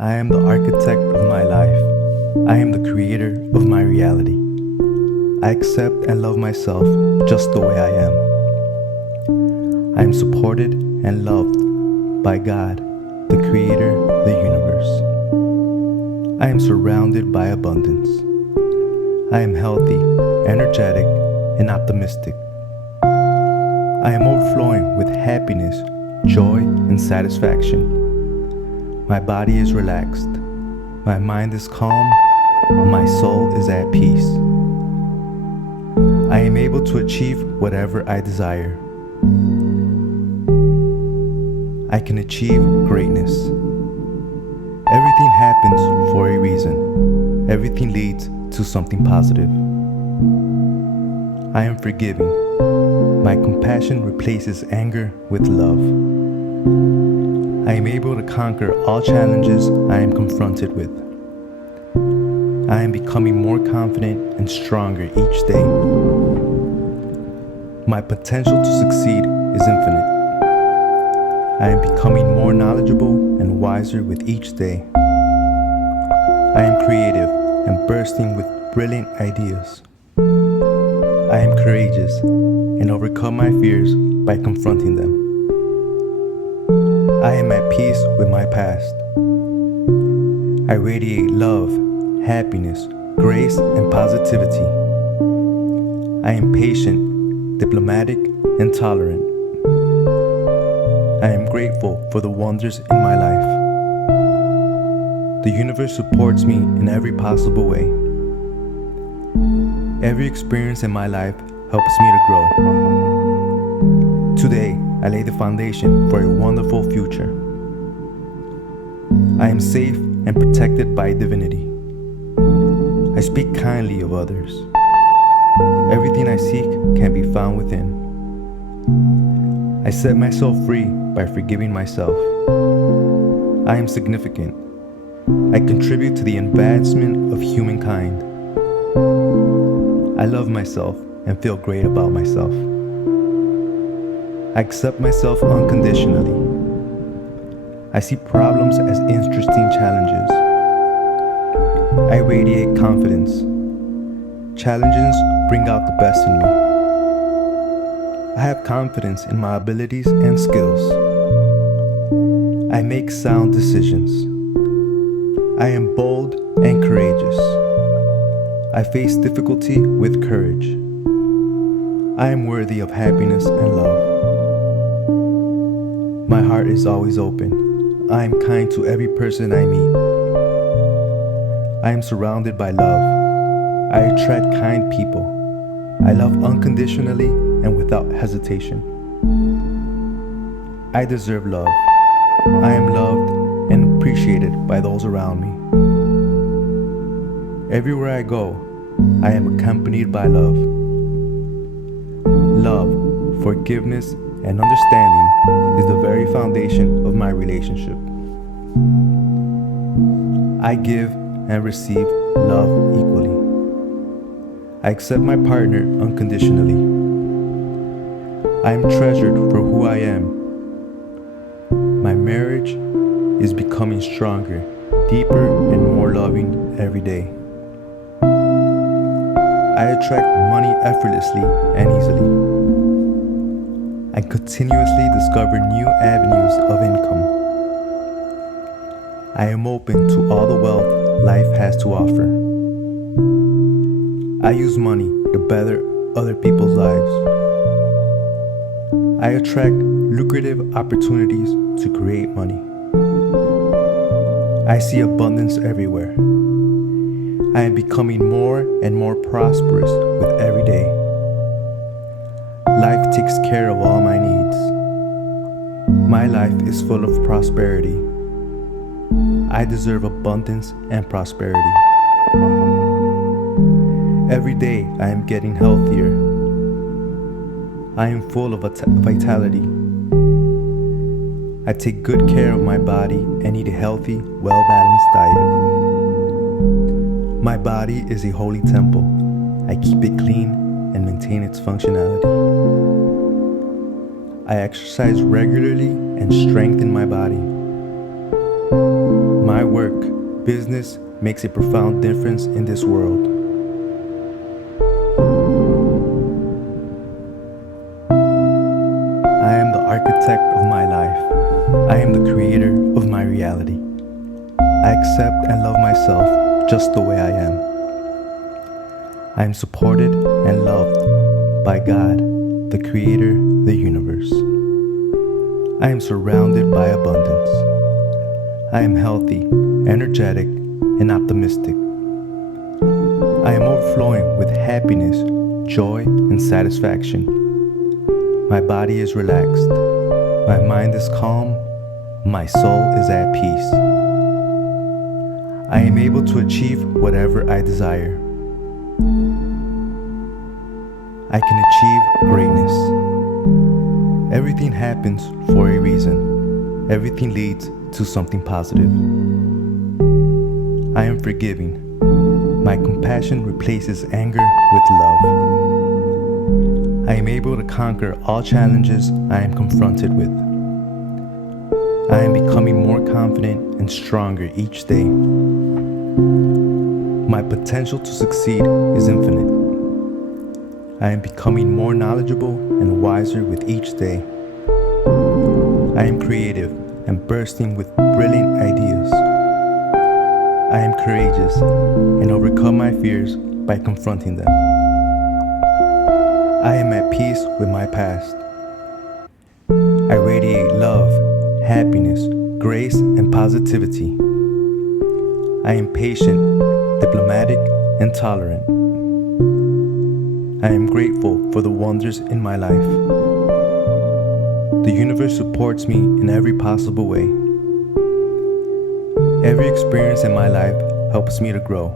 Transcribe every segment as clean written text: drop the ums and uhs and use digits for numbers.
I am the architect of my life. I am the creator of my reality. I accept and love myself just the way I am. I am supported and loved by God, the creator of the universe. I am surrounded by abundance. I am healthy, energetic, and optimistic. I am overflowing with happiness, joy, and satisfaction. My body is relaxed. My mind is calm. My soul is at peace. I am able to achieve whatever I desire. I can achieve greatness. Everything happens for a reason. Everything leads to something positive. I am forgiving. My compassion replaces anger with love. I am able to conquer all challenges I am confronted with. I am becoming more confident and stronger each day. My potential to succeed is infinite. I am becoming more knowledgeable and wiser with each day. I am creative and bursting with brilliant ideas. I am courageous and overcome my fears by confronting them. I am at peace with my past. I radiate love, happiness, grace, and positivity. I am patient, diplomatic, and tolerant. I am grateful for the wonders in my life. The universe supports me in every possible way. Every experience in my life helps me to grow. Today, I lay the foundation for a wonderful future. I am safe and protected by divinity. I speak kindly of others. Everything I seek can be found within. I set myself free by forgiving myself. I am significant. I contribute to the advancement of humankind. I love myself and feel great about myself. I accept myself unconditionally. I see problems as interesting challenges. I radiate confidence. Challenges bring out the best in me. I have confidence in my abilities and skills. I make sound decisions. I am bold and courageous. I face difficulty with courage. I am worthy of happiness and love. My heart is always open. I am kind to every person I meet. I am surrounded by love. I attract kind people. I love unconditionally and without hesitation. I deserve love. I am loved and appreciated by those around me. Everywhere I go, I am accompanied by love. Love, forgiveness, and understanding is the very foundation of my relationship. I give and receive love equally. I accept my partner unconditionally. I am treasured for who I am. My marriage is becoming stronger, deeper, and more loving every day. I attract money effortlessly and easily. I continuously discover new avenues of income. I am open to all the wealth life has to offer. I use money to better other people's lives. I attract lucrative opportunities to create money. I see abundance everywhere. I am becoming more and more prosperous with every day. Life takes care of all my needs. My life is full of prosperity. I deserve abundance and prosperity. Every day I am getting healthier. I am full of vitality. I take good care of my body and eat a healthy, well-balanced diet. My body is a holy temple. I keep it clean and maintain its functionality. I exercise regularly and strengthen my body. My work business makes a profound difference in this world. I am the architect of my life. I am the creator of my reality. I accept and love myself just the way I am. I am supported and loved by God, the Creator, the universe. I am surrounded by abundance. I am healthy, energetic, and optimistic. I am overflowing with happiness, joy, and satisfaction. My body is relaxed. My mind is calm. My soul is at peace. I am able to achieve whatever I desire. I can achieve greatness. Everything happens for a reason. Everything leads to something positive. I am forgiving. My compassion replaces anger with love. I am able to conquer all challenges I am confronted with. I am becoming more confident and stronger each day. My potential to succeed is infinite. I am becoming more knowledgeable and wiser with each day. I am creative and bursting with brilliant ideas. I am courageous and overcome my fears by confronting them. I am at peace with my past. I radiate love, happiness, grace, and positivity. I am patient, diplomatic, and tolerant. I am grateful for the wonders in my life. The universe supports me in every possible way. Every experience in my life helps me to grow.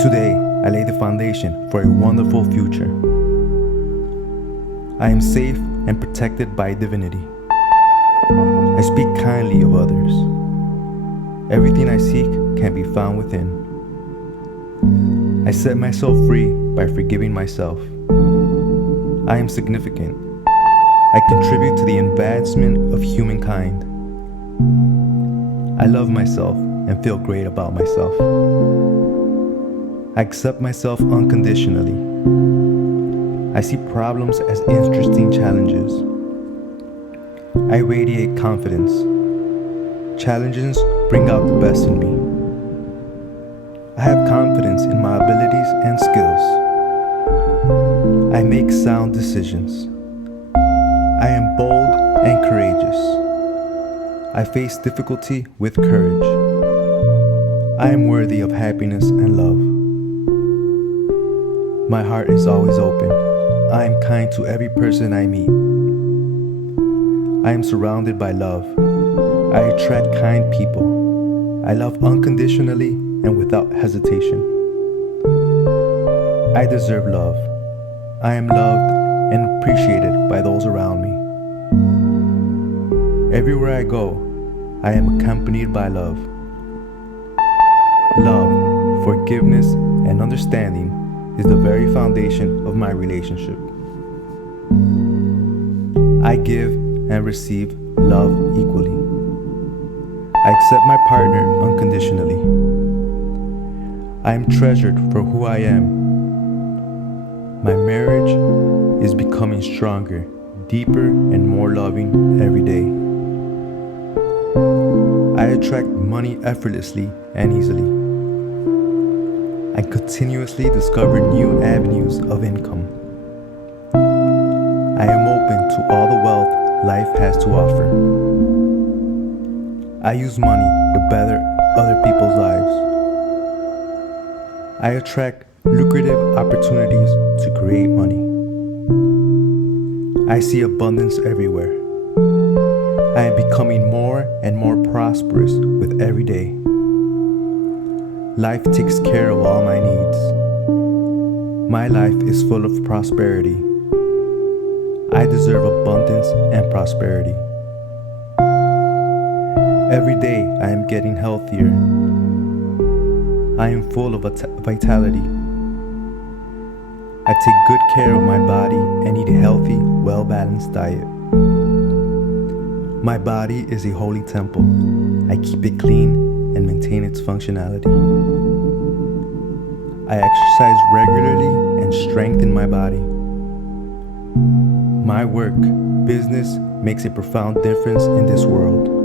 Today, I lay the foundation for a wonderful future. I am safe and protected by divinity. I speak kindly of others. Everything I seek can be found within. I set myself free by forgiving myself. I am significant. I contribute to the advancement of humankind. I love myself and feel great about myself. I accept myself unconditionally. I see problems as interesting challenges. I radiate confidence. Challenges bring out the best in me. I have confidence in my abilities and skills. I make sound decisions. I am bold and courageous. I face difficulty with courage. I am worthy of happiness and love. My heart is always open. I am kind to every person I meet. I am surrounded by love. I attract kind people. I love unconditionally and without hesitation. I deserve love. I am loved and appreciated by those around me. Everywhere I go, I am accompanied by love. Love, forgiveness, and understanding is the very foundation of my relationship. I give and receive love equally. I accept my partner unconditionally. I am treasured for who I am. My marriage is becoming stronger, deeper, and more loving every day. I attract money effortlessly and easily. I continuously discover new avenues of income. I am open to all the wealth life has to offer. I use money to better other people's lives. I attract lucrative opportunities to create money. I see abundance everywhere. I am becoming more and more prosperous with every day. Life takes care of all my needs. My life is full of prosperity. I deserve abundance and prosperity. Every day I am getting healthier. I am full of vitality. I take good care of my body and eat a healthy, well-balanced diet. My body is a holy temple. I keep it clean and maintain its functionality. I exercise regularly and strengthen my body. My work, business, makes a profound difference in this world.